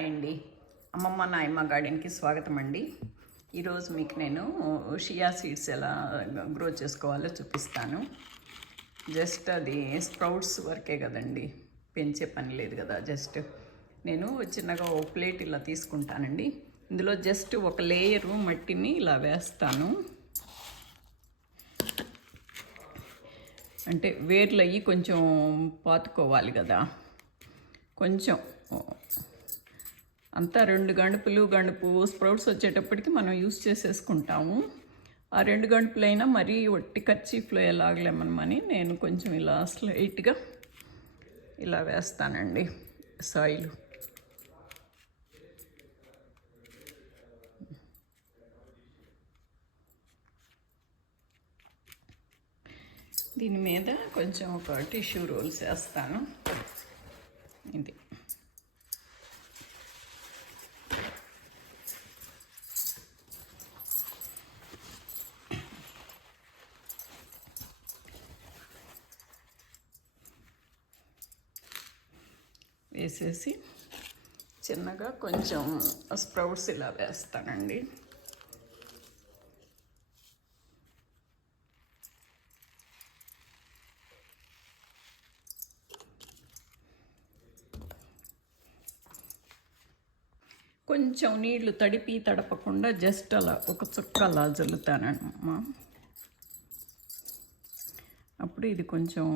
Hi అండి. అమ్మమ్మ నాయమ్మ గార్డెన్కి స్వాగతం అండి. ఈరోజు మీకు నేను షియా సీడ్స్ ఎలా గ్రో చేసుకోవాలో చూపిస్తాను. జస్ట్ అది స్ప్రౌట్స్ వరకే కదండి, పెంచే పని లేదు కదా. జస్ట్ నేను చిన్నగా ఒక ప్లేట్ ఇలా తీసుకుంటానండి. ఇందులో జస్ట్ ఒక లేయరు మట్టిని ఇలా వేస్తాను. అంటే వేర్లు అయ్యి కొంచెం పాతుకోవాలి కదా. కొంచెం అంతా 2 గండుపు స్ప్రౌట్స్ వచ్చేటప్పటికి మనం యూస్ చేసేసుకుంటాము. ఆ 2 గండుపులైనా మరీ ఒట్టి కర్చీఫ్లో ఎలాగలేమని నేను కొంచెం ఇలా స్లైట్గా ఇలా వేస్తానండి సాయిల్. దీని మీద కొంచెం ఒక టిష్యూ రోల్స్ వేస్తాను. ఇది వేసేసి చిన్నగా కొంచెం స్ప్రౌట్స్ ఇలా వేస్తానండి. కొంచెం నీళ్లు తడపకుండా జస్ట్ అలా ఒక చుక్క అలా జల్లుతానమ్మా. అప్పుడు ఇది కొంచెం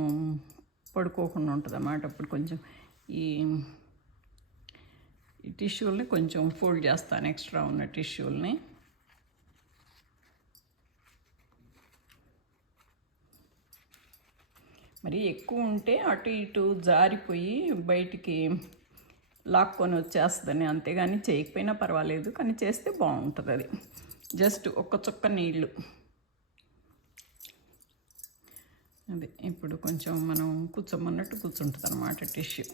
పడుకోకుండా ఉంటుంది అన్నమాట. అప్పుడు కొంచెం ఈ టిష్యూల్ని కొంచెం ఫోల్డ్ చేస్తాను, ఎక్స్ట్రా ఉన్న టిష్యూల్ని. మరి ఎక్కువ ఉంటే అటు ఇటు జారిపోయి బయటికి లాక్కొని వచ్చేస్తుందని, అంతేగాని చేయకపోయినా పర్వాలేదు, కానీ చేస్తే బాగుంటుంది. అది జస్ట్ ఒక చుక్క నీళ్ళు. అది ఇప్పుడు కొంచెం మనం కూర్చోమన్నట్టు కూర్చుంటుంది అన్నమాట టిష్యూ.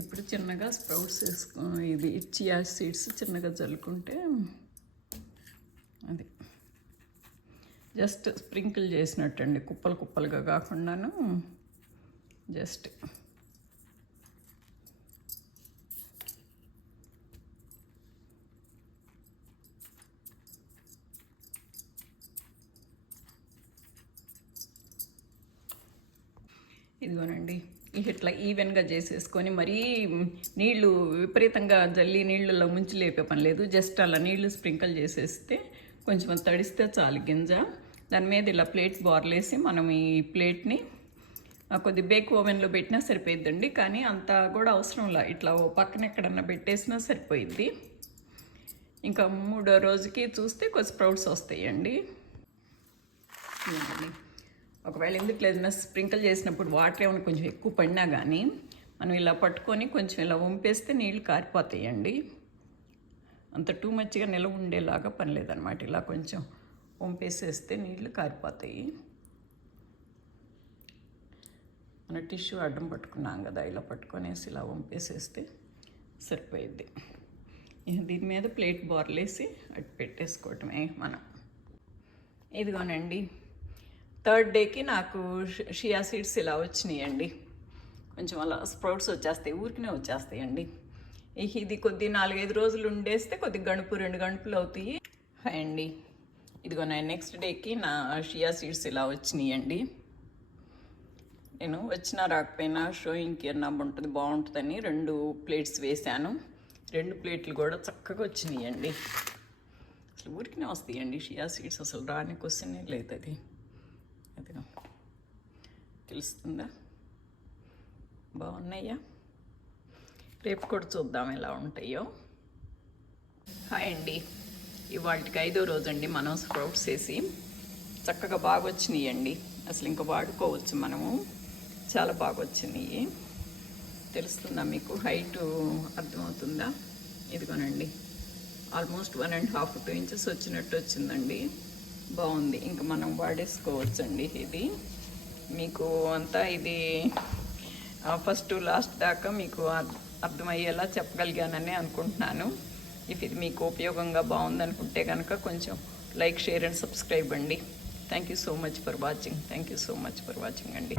ఇప్పుడు చిన్నగా స్ప్రౌట్స్ ఇది చియా సీడ్స్ చిన్నగా జల్లుకుంటే అది జస్ట్ స్ప్రింకిల్ చేసినట్టు అండి, కుప్పలుగా కాకుండాను. జస్ట్ ఇదిగోనండి, ఇట్లా ఈవెన్గా చేసేసుకొని మరీ నీళ్లు విపరీతంగా జల్లి నీళ్ళలో ముంచి లేపే పని లేదు. జస్ట్ అలా నీళ్లు స్ప్రింకిల్ చేసేస్తే కొంచెం తడిస్తే చాలు గింజ. దాని మీద ఇలా ప్లేట్ బార్లేసి మనం ఈ ప్లేట్ని కొద్ది బేక్ ఓవెన్లో పెట్టినా సరిపోయిద్దండి. కానీ అంత కూడా అవసరంలా, ఇట్లా ఓ పక్కన ఎక్కడన్నా పెట్టేసినా సరిపోయిద్ది. ఇంకా 3వ రోజుకి చూస్తే కొద్ది స్ప్రౌట్స్ వస్తాయండి. ఒకవేళ ఎందుకు లేదన్నా స్ప్రింకిల్ చేసినప్పుడు వాటర్ ఏమైనా కొంచెం ఎక్కువ పడినా కానీ మనం ఇలా పట్టుకొని కొంచెం ఇలా వంపేస్తే నీళ్ళు కారిపోతాయండి. అంత టూ మచ్గా నిలవ ఉండేలాగా పని లేదనమాట. ఇలా కొంచెం వంపేసేస్తే నీళ్ళు కారిపోతాయి. మన టిష్యూ అడ్డం పట్టుకున్నాం కదా, ఇలా పట్టుకొనేసి ఇలా వంపేసేస్తే సరిపోయిద్ది. దీని మీద ప్లేట్ బార్లేసి అటు పెట్టేసుకోవటమే మనం. ఇదిగోనండి, 3rd డేకి నాకు షియా సీడ్స్ ఇలా వచ్చినాయండి. కొంచెం అలా స్ప్రౌట్స్ వచ్చేస్తాయి, ఊరికనే వచ్చేస్తాయండి. ఇది కొద్ది 4-5 రోజులు ఉండేస్తే కొద్ది 2 గంటలు అవుతాయి. హాయ్ అండి, ఇదిగో నా నెక్స్ట్ డేకి నా షియా సీడ్స్ ఇలా వచ్చినాయండి. నేను వచ్చినా రాకపోయినా షోయింగ్కి అన్నా బాగుంటుందని 2 ప్లేట్స్ వేశాను. 2 ప్లేట్లు కూడా చక్కగా వచ్చినాయండి. అసలు ఊరికనే వస్తాయండి షియా సీడ్స్, అసలు రాని క్వశ్చనే లేదు. అది తెలుస్తుందా? బాగున్నాయా? రేపు కూడా చూద్దాం ఎలా ఉంటాయో. హాయ్ అండి, ఇవాళకి 5వ రోజు అండి మనం స్ప్రౌట్స్ వేసి. చక్కగా బాగా వచ్చినాయండి, అసలు ఇంకా వాడుకోవచ్చు మనము. చాలా బాగా వచ్చినాయి. తెలుస్తుందా మీకు? హైటు అర్థమవుతుందా? ఇదిగోనండి, ఆల్మోస్ట్ 1.5-2 ఇంచెస్ వచ్చినట్టు వచ్చిందండి. బాగుంది, ఇంకా మనం వాడేసుకోవచ్చండి. ఇది మీకు అంతా ఇది ఫస్ట్ లాస్ట్ దాకా మీకు అర్థమయ్యేలా చెప్పగలిగానని అనుకుంటున్నాను. ఇది మీకు ఉపయోగంగా బాగుందనుకుంటే కనుక కొంచెం లైక్, షేర్ అండ్ సబ్స్క్రైబ్ అండి. Thank you so much for watching అండి.